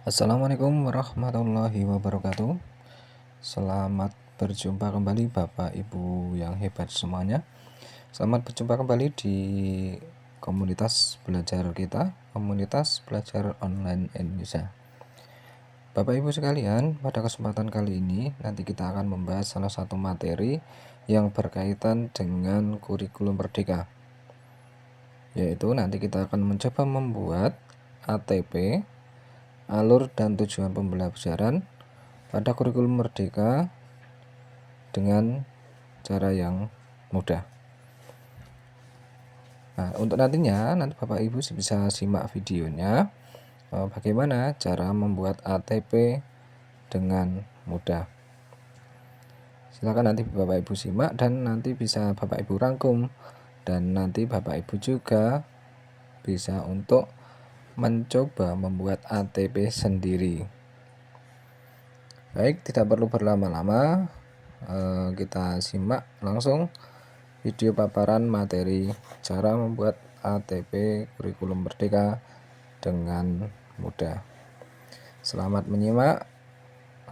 Assalamualaikum warahmatullahi wabarakatuh. Selamat berjumpa kembali Bapak Ibu yang hebat semuanya. Selamat berjumpa kembali di komunitas belajar kita, komunitas belajar online Indonesia. Bapak Ibu sekalian, pada kesempatan kali ini nanti kita akan membahas salah satu materi yang berkaitan dengan kurikulum merdeka, yaitu nanti kita akan mencoba membuat ATP, alur dan tujuan pembelajaran pada kurikulum merdeka dengan cara yang mudah. Nah, untuk nantinya nanti Bapak Ibu bisa simak videonya bagaimana cara membuat ATP dengan mudah. Silakan nanti Bapak Ibu simak dan nanti bisa Bapak Ibu rangkum, dan nanti Bapak Ibu juga bisa untuk mencoba membuat ATP sendiri. Baik, tidak perlu berlama-lama, kita simak langsung video paparan materi cara membuat ATP kurikulum merdeka dengan mudah. Selamat menyimak,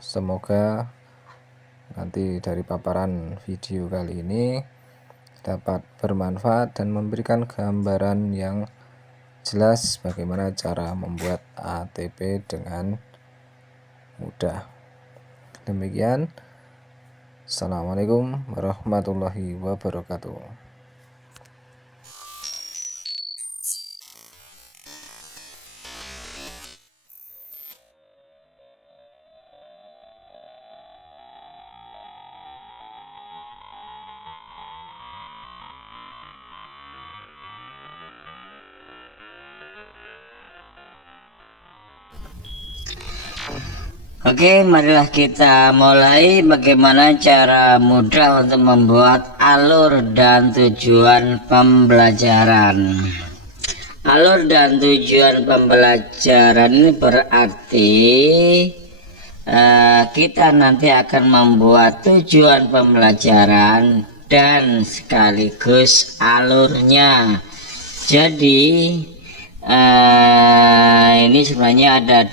semoga nanti dari paparan video kali ini dapat bermanfaat dan memberikan gambaran yang jelas bagaimana cara membuat ATP dengan mudah. Demikian, Assalamualaikum warahmatullahi wabarakatuh. Oke, marilah kita mulai bagaimana cara mudah untuk membuat alur dan tujuan pembelajaran. Alur dan tujuan pembelajaran ini berarti kita nanti akan membuat tujuan pembelajaran dan sekaligus alurnya. Jadi ini sebenarnya ada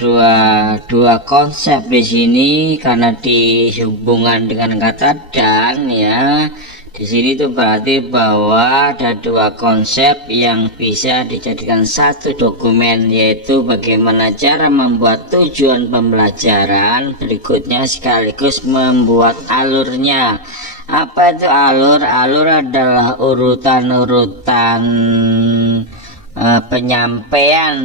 dua konsep di sini karena dihubungkan dengan kata dan ya. Di sini itu berarti bahwa ada dua konsep yang bisa dijadikan satu dokumen, yaitu bagaimana cara membuat tujuan pembelajaran, berikutnya sekaligus membuat alurnya. Apa itu alur? Alur adalah urutan-urutan penyampaian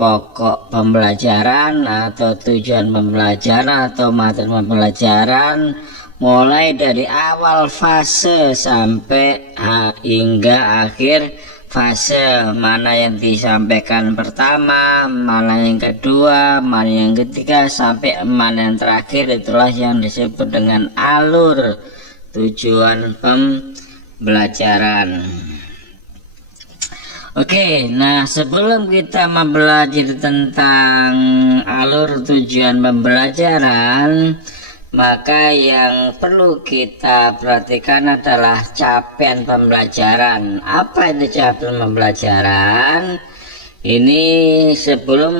pokok pembelajaran atau tujuan pembelajaran atau materi pembelajaran, mulai dari awal fase sampai hingga akhir fase. Mana yang disampaikan pertama, mana yang kedua, mana yang ketiga, sampai mana yang terakhir, itulah yang disebut dengan alur tujuan pembelajaran. Oke, nah sebelum kita mempelajari tentang alur tujuan pembelajaran, maka yang perlu kita perhatikan adalah capaian pembelajaran. Apa itu capaian pembelajaran? Ini sebelum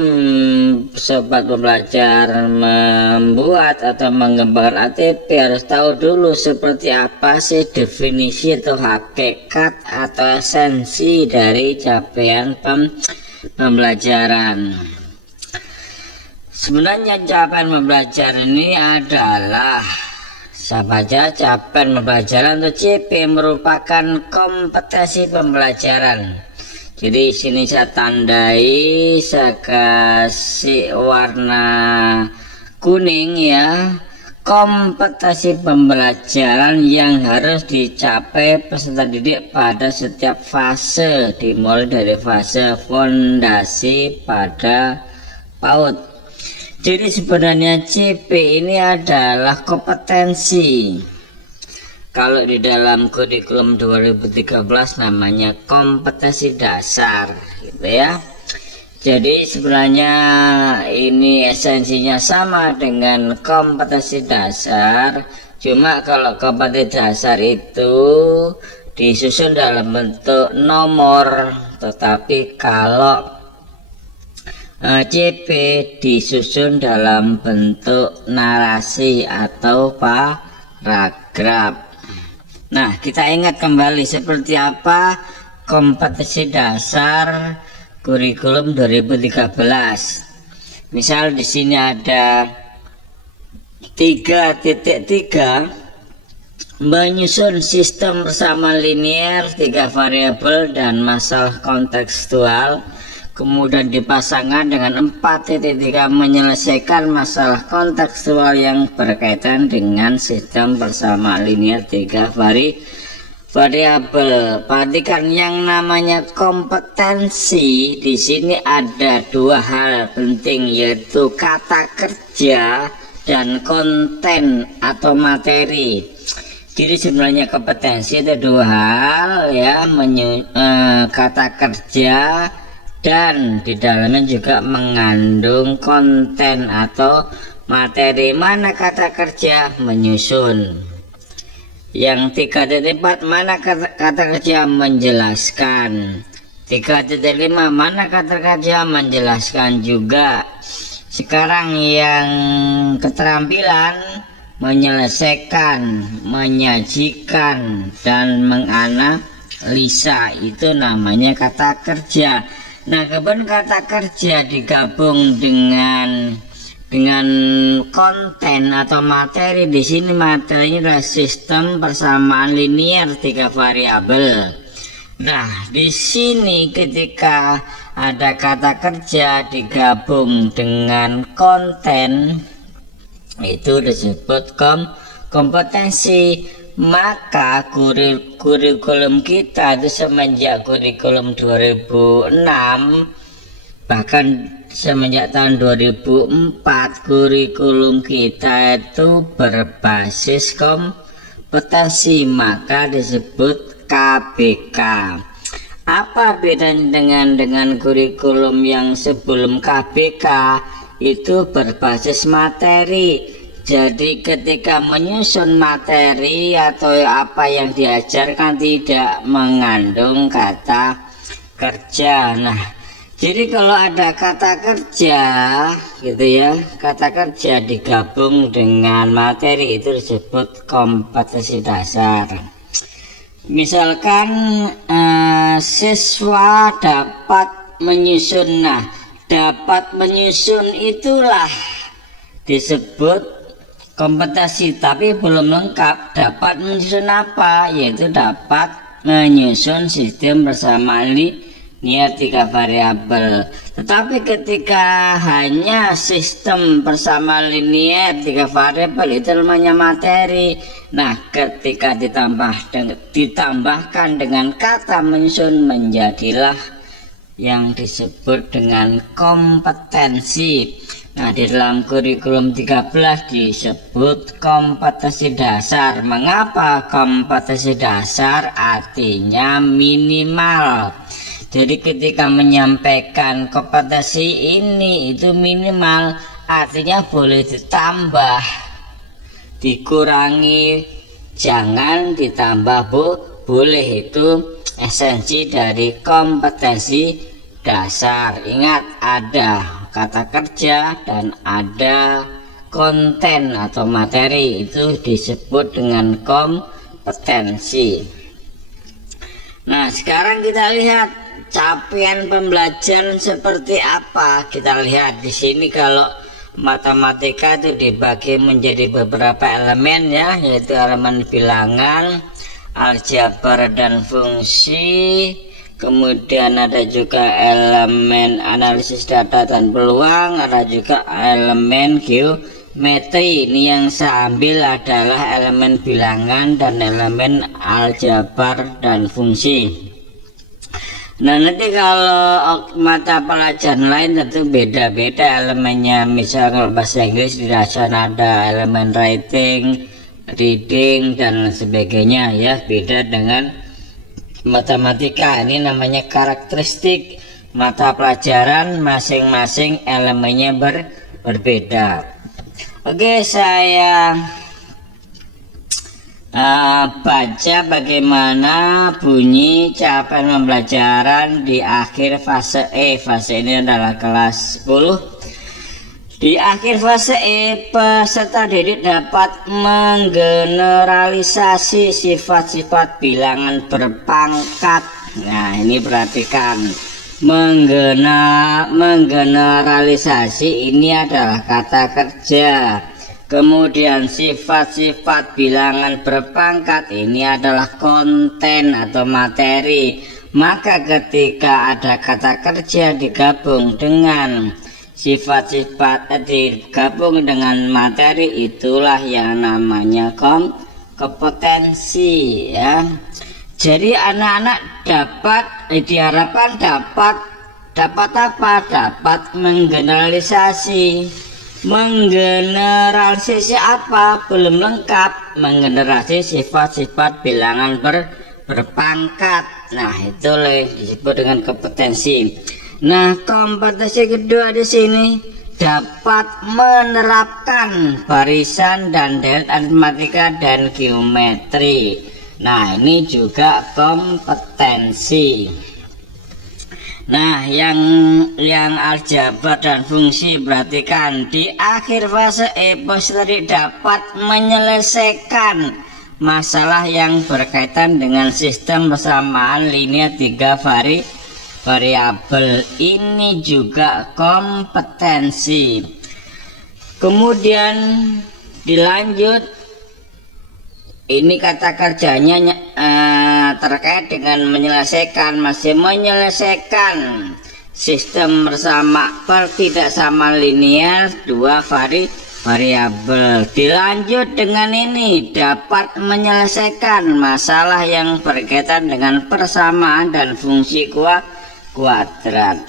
sobat pembelajar membuat atau mengembangkan ATP harus tahu dulu seperti apa sih definisi atau hakikat atau esensi dari capaian pembelajaran. Sebenarnya capaian pembelajaran ini adalah sahaja capaian pembelajaran atau CP merupakan kompetensi pembelajaran. Jadi sini saya tandai, saya kasih warna kuning ya, kompetensi pembelajaran yang harus dicapai peserta didik pada setiap fase, dimulai dari fase fondasi pada PAUD. Jadi sebenarnya CP ini adalah kompetensi. Kalau di dalam kurikulum 2013 namanya kompetensi dasar gitu ya. Jadi sebenarnya ini esensinya sama dengan kompetensi dasar, cuma kalau kompetensi dasar itu disusun dalam bentuk nomor, tetapi kalau CP disusun dalam bentuk narasi atau paragraf. Nah, kita ingat kembali seperti apa kompetensi dasar kurikulum 2013. Misal di sini ada 3.3 menyusun sistem persamaan linear, 3 variabel dan masalah kontekstual. Kemudian dipasangkan dengan 4.3 menyelesaikan masalah kontekstual yang berkaitan dengan sistem persamaan linear 3 variabel. Perhatikan yang namanya kompetensi di sini ada 2 hal penting, yaitu kata kerja dan konten atau materi. Jadi sebenarnya kompetensi ada 2 hal ya, kata kerja dan di dalamnya juga mengandung konten atau materi. Mana kata kerja? Menyusun. Yang 3.4 mana kata kerja? Menjelaskan. 3.5 mana kata kerja? Menjelaskan juga. Sekarang yang keterampilan menyelesaikan, menyajikan dan menganalisa, itu namanya kata kerja. Nah, kemudian kata kerja digabung dengan konten atau materi. Di sini materinya adalah sistem persamaan linear 3 variabel. Nah, di sini ketika ada kata kerja digabung dengan konten, itu disebut kompetensi. Maka kurikulum kita itu semenjak kurikulum 2006, bahkan semenjak tahun 2004, kurikulum kita itu berbasis kompetensi, maka disebut KBK. Apa bedanya dengan kurikulum yang sebelum KBK? Itu berbasis materi. Jadi ketika menyusun materi atau apa yang diajarkan tidak mengandung kata kerja. Nah, jadi kalau ada kata kerja gitu ya, kata kerja digabung dengan materi, itu disebut kompetensi dasar. Misalkan siswa dapat menyusun. Nah, dapat menyusun itulah disebut kompetensi, tapi belum lengkap. Dapat menyusun apa? Yaitu dapat menyusun sistem persamaan linear 3 variabel. Tetapi ketika hanya sistem persamaan linear 3 variabel, itu namanya materi. Nah, ketika ditambahkan dengan kata menyusun, menjadilah yang disebut dengan kompetensi. Nah, di dalam kurikulum 13 disebut kompetensi dasar. Mengapa kompetensi dasar? Artinya minimal. Jadi ketika menyampaikan kompetensi ini itu minimal, artinya boleh ditambah, dikurangi, jangan ditambah boleh. Itu esensi dari kompetensi dasar. Ingat, ada kata kerja dan ada konten atau materi, itu disebut dengan kompetensi. Nah, sekarang kita lihat capaian pembelajaran seperti apa. Kita lihat di sini, kalau matematika itu dibagi menjadi beberapa elemen ya, yaitu elemen bilangan, aljabar dan fungsi. Kemudian ada juga elemen analisis data dan peluang, ada juga elemen geometri. Ini yang saya ambil adalah elemen bilangan dan elemen aljabar dan fungsi. Nah, nanti kalau mata pelajaran lain tentu beda-beda elemennya. Misal kalau bahasa Inggris di sana ada elemen writing, reading dan sebagainya ya, beda dengan matematika. Ini namanya karakteristik mata pelajaran, masing-masing elemennya berbeda. Oke, saya baca bagaimana bunyi capaian pembelajaran di akhir fase E. Fase ini adalah kelas 10. Di akhir fase E, peserta didik dapat menggeneralisasi sifat-sifat bilangan berpangkat. Nah, ini perhatikan. Menggeneralisasi ini adalah kata kerja. Kemudian sifat-sifat bilangan berpangkat ini adalah konten atau materi. Maka ketika ada kata kerja digabung dengan sifat-sifat digabung dengan materi, itulah yang namanya kompetensi ya. Jadi anak-anak diharapkan dapat apa? Dapat menggeneralisasi. Menggeneralisasi apa? Belum lengkap. Menggeneralisasi sifat-sifat bilangan berpangkat. Nah, itu disebut dengan kompetensi. Nah, kompetensi kedua di sini dapat menerapkan barisan dan deret aritmatika dan geometri. Nah, ini juga kompetensi. Nah, yang aljabar dan fungsi, perhatikan. Di akhir fase E, peserta dapat menyelesaikan masalah yang berkaitan dengan sistem persamaan linear 3 variabel. Ini juga kompetensi. Kemudian dilanjut, ini kata kerjanya terkait dengan menyelesaikan, masih menyelesaikan sistem tidak sama linear 2 variabel. Dilanjut dengan ini, dapat menyelesaikan masalah yang berkaitan dengan persamaan dan fungsi kuadrat.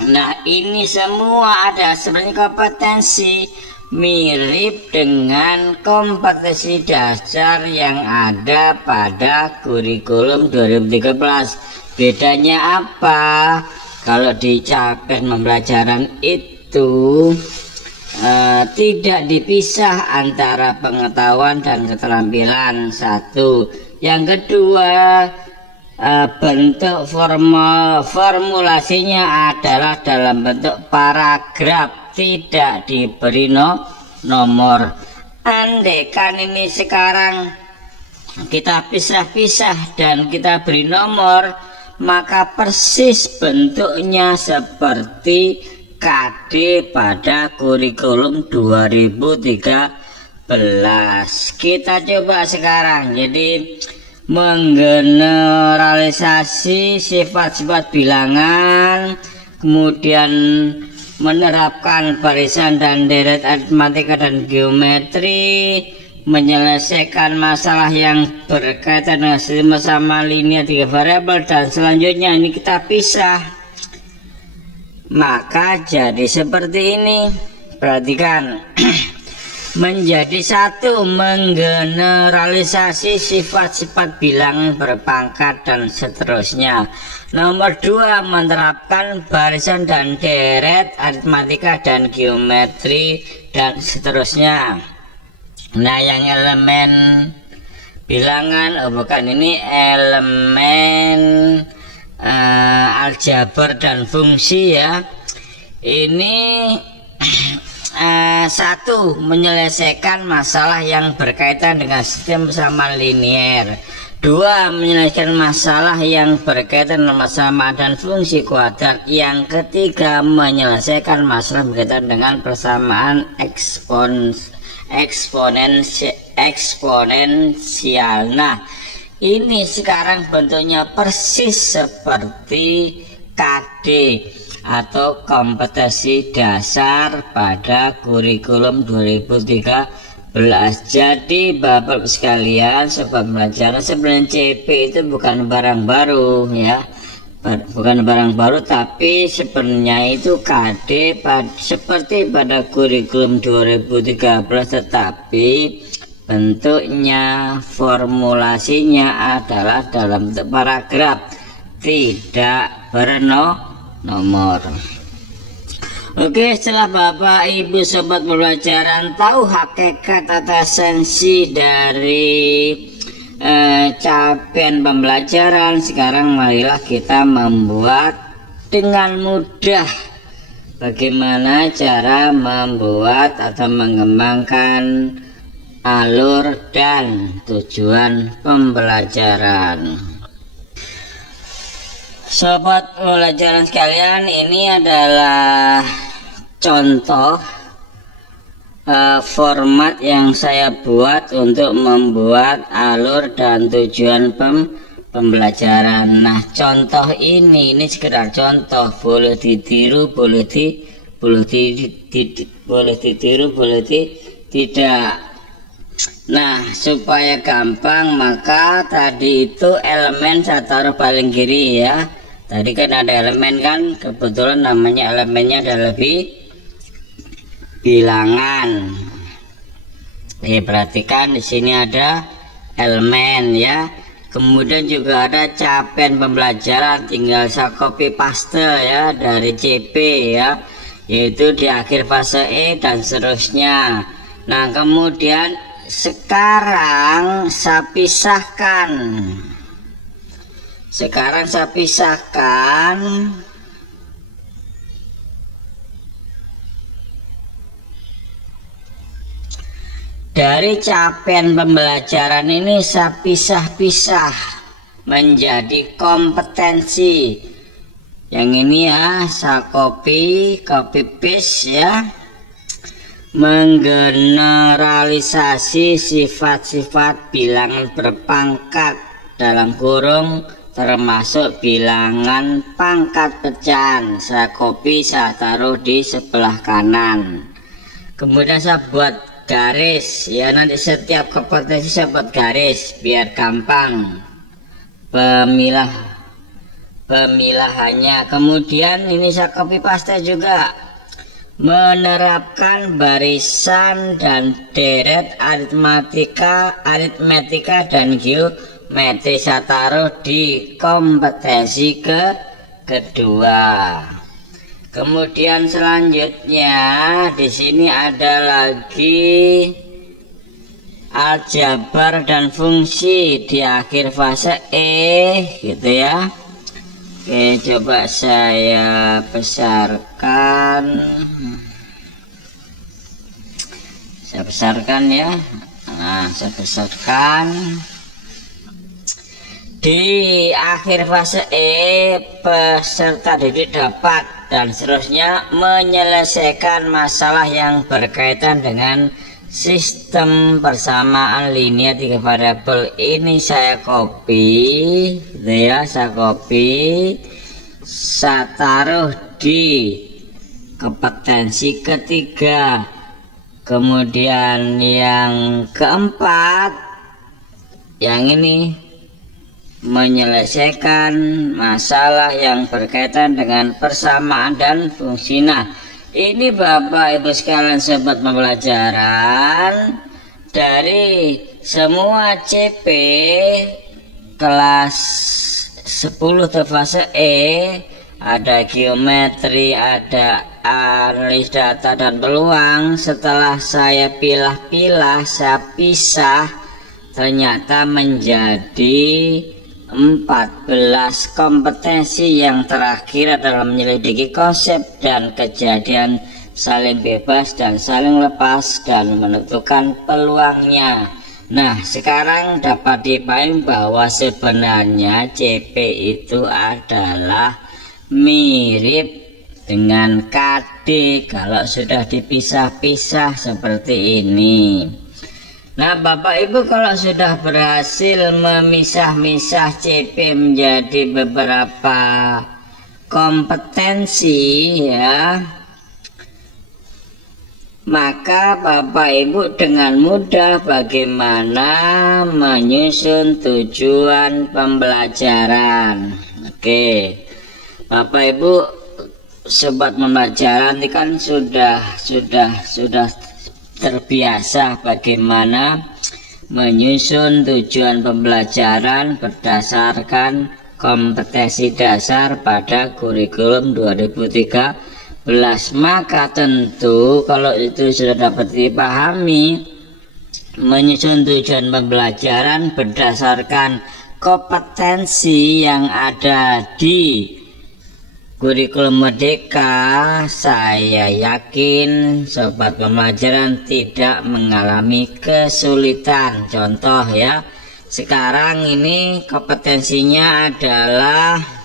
Nah, ini semua ada sebenarnya kompetensi, mirip dengan kompetensi dasar yang ada pada kurikulum 2013. Bedanya apa? Kalau di capaian pembelajaran itu tidak dipisah antara pengetahuan dan keterampilan. Satu. Yang kedua, bentuk formulasinya adalah dalam bentuk paragraf, tidak diberi nomor. Andaikan ini sekarang kita pisah-pisah dan kita beri nomor, maka persis bentuknya seperti KD pada kurikulum 2013. Kita coba sekarang. Jadi menggeneralisasi sifat-sifat bilangan, kemudian menerapkan barisan dan deret aritmatika dan geometri, menyelesaikan masalah yang berkaitan dengan sistem sama linear 3 variabel, dan selanjutnya ini kita pisah. Maka jadi seperti ini. Perhatikan. Menjadi satu, menggeneralisasi sifat-sifat bilangan berpangkat dan seterusnya. Nomor 2, menerapkan barisan dan deret aritmatika dan geometri dan seterusnya. Nah, yang elemen bilangan, bukan, ini elemen aljabar dan fungsi ya. Ini satu, menyelesaikan masalah yang berkaitan dengan sistem persamaan linear. 2, menyelesaikan masalah yang berkaitan dengan persamaan dan fungsi kuadrat. Yang ketiga, menyelesaikan masalah berkaitan dengan persamaan eksponensial. Nah, ini sekarang bentuknya persis seperti KD atau kompetensi dasar pada kurikulum 2013. Jadi Bapak sekalian, sobat pelajaran, sebenarnya CP itu bukan barang baru ya, bukan barang baru, tapi sebenarnya itu KD seperti pada kurikulum 2013, tetapi bentuknya, formulasinya adalah dalam bentuk paragraf, tidak bernomor. Oke, setelah Bapak Ibu Sobat Pembelajaran tahu hakikat atau esensi dari capaian pembelajaran, sekarang marilah kita membuat dengan mudah bagaimana cara membuat atau mengembangkan alur dan tujuan pembelajaran. Sobat pembelajaran sekalian, ini adalah contoh format yang saya buat untuk membuat alur dan tujuan pembelajaran. Nah, contoh ini sekedar contoh, boleh ditiru, boleh ditiru, boleh tidak. Nah, supaya gampang, maka tadi itu elemen saya taruh paling kiri ya. Tadi kan ada elemen kan, kebetulan namanya elemennya adalah bilangan. Oke, perhatikan di sini ada elemen ya. Kemudian juga ada capaian pembelajaran, tinggal saya copy paste ya dari CP ya, yaitu di akhir fase E dan seterusnya. Nah, kemudian sekarang saya pisahkan. Dari capaian pembelajaran ini saya pisah-pisah menjadi kompetensi. Yang ini ya saya copy paste ya. Menggeneralisasi sifat-sifat bilangan berpangkat dalam kurung termasuk bilangan pangkat pecahan. Saya copy, saya taruh di sebelah kanan. Kemudian saya buat garis ya, nanti setiap kompetensi saya buat garis biar gampang pemilahannya. Kemudian ini saya copy paste juga, menerapkan barisan dan deret aritmetika dan geometri. Saya taruh di kompetensi kedua. Kemudian selanjutnya di sini ada lagi aljabar dan fungsi di akhir fase E gitu ya. Oke, coba saya besarkan. Ya. Nah, saya besarkan. Di akhir fase E, peserta didik dapat dan seterusnya menyelesaikan masalah yang berkaitan dengan sistem persamaan linear 3 variabel. Ini saya copy gitu ya, saya taruh di kompetensi ketiga. Kemudian yang keempat, yang ini menyelesaikan masalah yang berkaitan dengan persamaan dan fungsi. Nah, ini Bapak Ibu sekalian sobat pembelajaran, dari semua CP kelas 10 fase E, ada geometri, ada analis data dan peluang. Setelah saya pilah-pilah, saya pisah, ternyata menjadi 14 kompetensi. Yang terakhir adalah menyelidiki konsep dan kejadian saling bebas dan saling lepas dan menentukan peluangnya. Nah, sekarang dapat dipahami bahwa sebenarnya CP itu adalah mirip dengan KD kalau sudah dipisah-pisah seperti ini. Nah, Bapak Ibu kalau sudah berhasil memisah-misah CP menjadi beberapa kompetensi ya, maka Bapak Ibu dengan mudah bagaimana menyusun tujuan pembelajaran. Oke, Bapak Ibu sobat pembelajaran ini kan sudah terbiasa bagaimana menyusun tujuan pembelajaran berdasarkan kompetensi dasar pada kurikulum 2013 maka tentu kalau itu sudah dapat dipahami, menyusun tujuan pembelajaran berdasarkan kompetensi yang ada di kurikulum Merdeka, saya yakin sobat pembelajaran tidak mengalami kesulitan. Contoh ya, sekarang ini kompetensinya adalah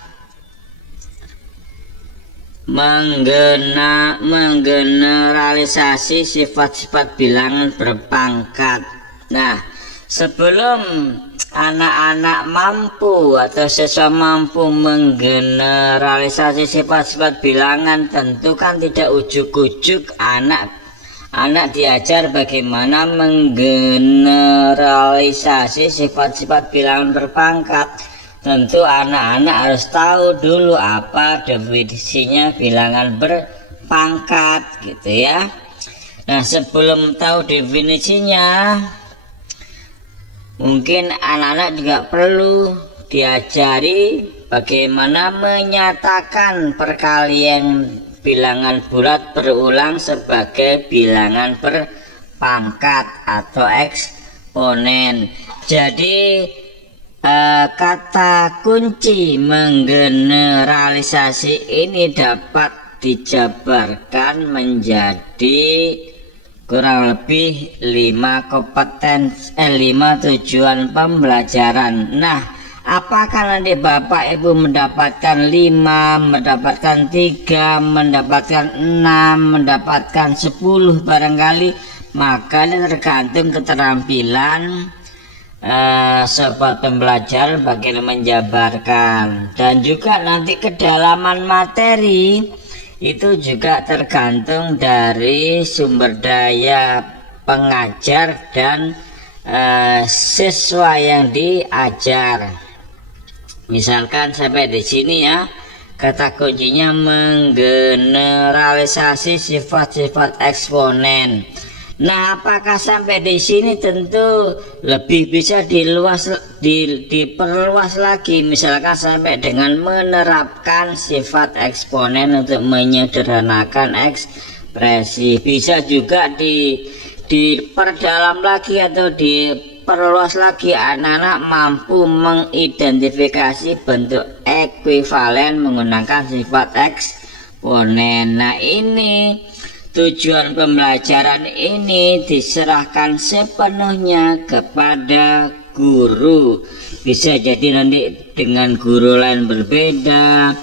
menggeneralisasi sifat-sifat bilangan berpangkat. Nah, sebelum anak-anak mampu atau siswa mampu menggeneralisasi sifat-sifat bilangan, tentu kan tidak ujuk-ujuk anak diajar bagaimana menggeneralisasi sifat-sifat bilangan berpangkat. Tentu anak-anak harus tahu dulu apa definisinya bilangan berpangkat gitu ya. Nah, sebelum tahu definisinya, mungkin anak-anak juga perlu diajari bagaimana menyatakan perkalian bilangan bulat berulang sebagai bilangan berpangkat atau eksponen. Jadi kata kunci menggeneralisasi ini dapat dijabarkan menjadi kurang lebih 5 tujuan pembelajaran. Nah, apakah nanti Bapak Ibu mendapatkan 5, mendapatkan 3, mendapatkan 6, mendapatkan 10 barangkali, maka ini tergantung keterampilan sobat pembelajar bagaimana menjabarkan, dan juga nanti kedalaman materi itu juga tergantung dari sumber daya pengajar dan siswa yang diajar. Misalkan sampai di sini ya, kata kuncinya menggeneralisasi sifat-sifat eksponen. Nah, apakah sampai di sini? Tentu lebih bisa diperluas lagi, misalkan sampai dengan menerapkan sifat eksponen untuk menyederhanakan ekspresi. Bisa juga diperdalam lagi atau diperluas lagi, anak-anak mampu mengidentifikasi bentuk ekuivalen menggunakan sifat eksponen. Nah, ini tujuan pembelajaran ini diserahkan sepenuhnya kepada guru. Bisa jadi nanti dengan guru lain berbeda,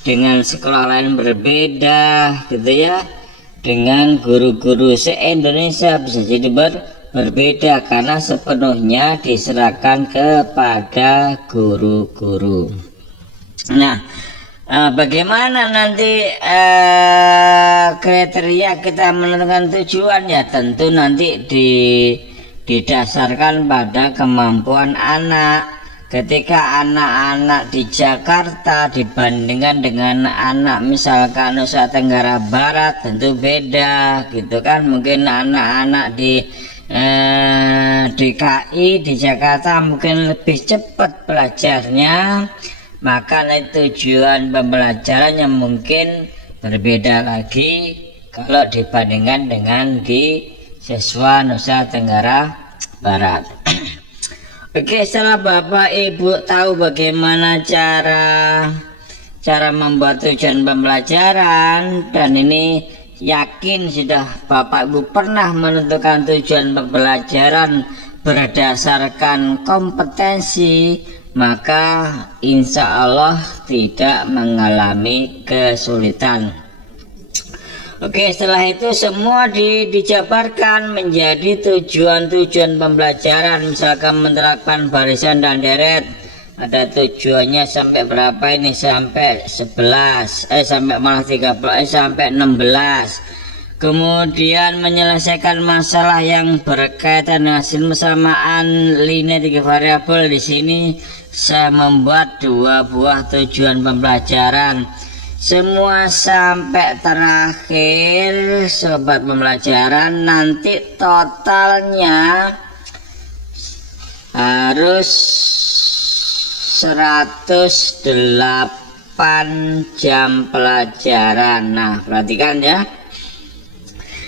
dengan sekolah lain berbeda gitu ya, dengan guru-guru se-Indonesia bisa jadi berbeda karena sepenuhnya diserahkan kepada guru-guru. Nah, bagaimana nanti kriteria kita menentukan tujuan? Ya tentu nanti didasarkan pada kemampuan anak. Ketika anak-anak di Jakarta dibandingkan dengan anak misalkan Nusa Tenggara Barat, tentu beda gitu kan. Mungkin anak-anak di DKI di Jakarta mungkin lebih cepat belajarnya, maka tujuan pembelajarannya mungkin berbeda lagi kalau dibandingkan dengan di siswa Nusa Tenggara Barat. Oke, setelah Bapak Ibu tahu bagaimana cara membuat tujuan pembelajaran, dan ini yakin sudah Bapak Ibu pernah menentukan tujuan pembelajaran berdasarkan kompetensi, maka insya Allah tidak mengalami kesulitan. Oke, setelah itu semua dijabarkan menjadi tujuan-tujuan pembelajaran. Misalkan menerapkan barisan dan deret, ada tujuannya sampai berapa ini? Sampai 11, sampai malah 30, sampai 16. Kemudian menyelesaikan masalah yang berkaitan dengan hasil persamaan linear 3 variabel. Di sini saya membuat 2 buah tujuan pembelajaran. Semua sampai terakhir sobat pembelajaran, nanti totalnya harus 108 jam pelajaran. Nah, perhatikan ya.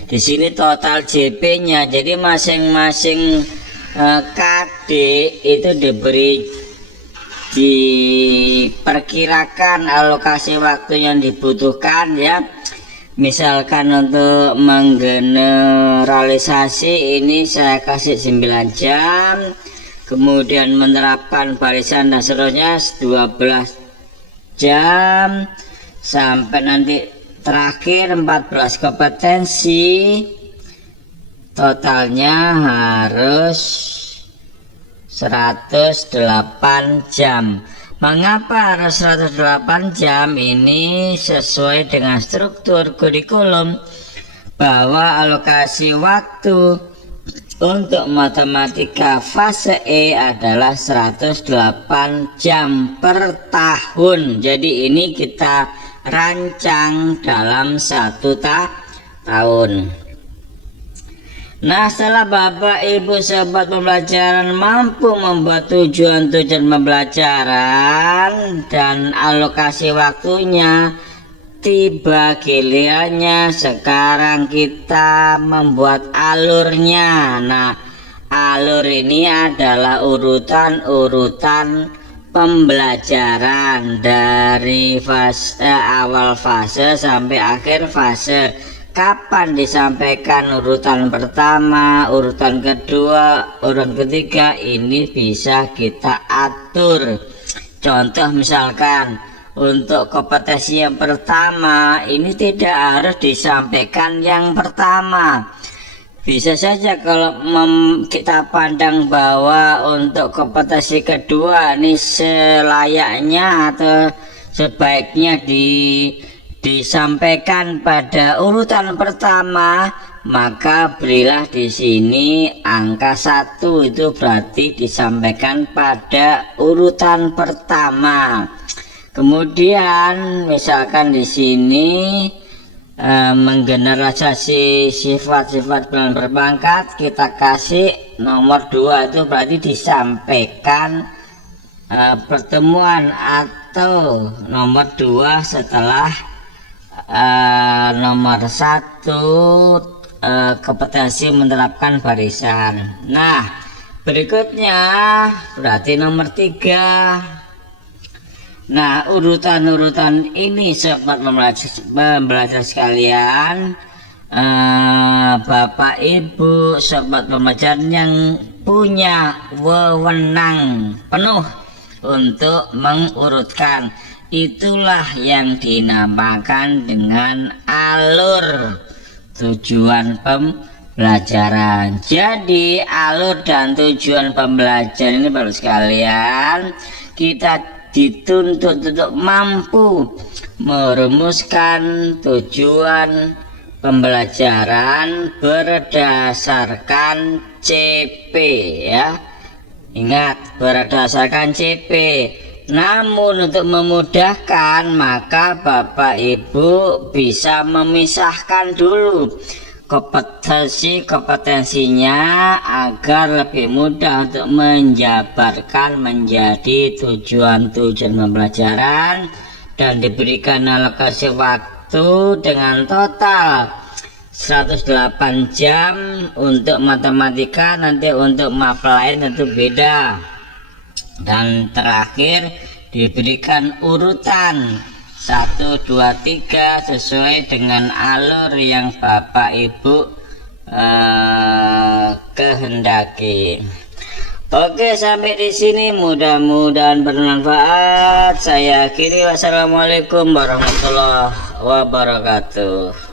Di sini total JP-nya. Jadi masing-masing KD itu diperkirakan alokasi waktu yang dibutuhkan ya. Misalkan untuk menggeneralisasi ini saya kasih 9 jam, kemudian menerapkan barisan dan seterusnya 12 jam, sampai nanti terakhir 14 kompetensi, totalnya harus 108 jam. Mengapa harus 108 jam? Ini sesuai dengan struktur kurikulum bahwa alokasi waktu untuk matematika fase E adalah 108 jam per tahun. Jadi ini kita rancang dalam 1 tahun. Nah, setelah Bapak Ibu sobat pembelajaran mampu membuat tujuan-tujuan pembelajaran dan alokasi waktunya, tiba gilirannya sekarang kita membuat alurnya. Nah, alur ini adalah urutan-urutan pembelajaran dari fase awal fase sampai akhir fase. Kapan disampaikan urutan pertama, urutan kedua, urutan ketiga, ini bisa kita atur. Contoh misalkan untuk kompetensi yang pertama ini tidak harus disampaikan yang pertama. Bisa saja kalau kita pandang bahwa untuk kompetensi kedua ini selayaknya atau sebaiknya disampaikan pada urutan pertama, maka berilah di sini angka 1, itu berarti disampaikan pada urutan pertama. Kemudian misalkan di sini menggeneralisasi sifat-sifat bulan berpangkat, kita kasih nomor 2, itu berarti disampaikan pertemuan atau nomor 2 setelah nomor 1 kompetensi menerapkan barisan. Nah, berikutnya berarti nomor 3. Nah, urutan-urutan ini sobat pembelajar sekalian, Bapak Ibu sobat pembelajar yang punya wewenang penuh untuk mengurutkan, itulah yang dinamakan dengan alur tujuan pembelajaran. Jadi alur dan tujuan pembelajaran ini baru sekalian kita dituntut untuk mampu merumuskan tujuan pembelajaran berdasarkan CP ya. Ingat, berdasarkan CP. Namun untuk memudahkan, maka Bapak Ibu bisa memisahkan dulu kompetensinya agar lebih mudah untuk menjabarkan menjadi tujuan-tujuan pembelajaran dan diberikan alokasi waktu dengan total 108 jam untuk matematika. Nanti untuk mata lain tentu beda. Dan terakhir diberikan urutan 1, 2, 3 sesuai dengan alur yang Bapak Ibu kehendaki. Oke, sampai di sini mudah-mudahan bermanfaat. Saya akhiri, wassalamualaikum warahmatullahi wabarakatuh.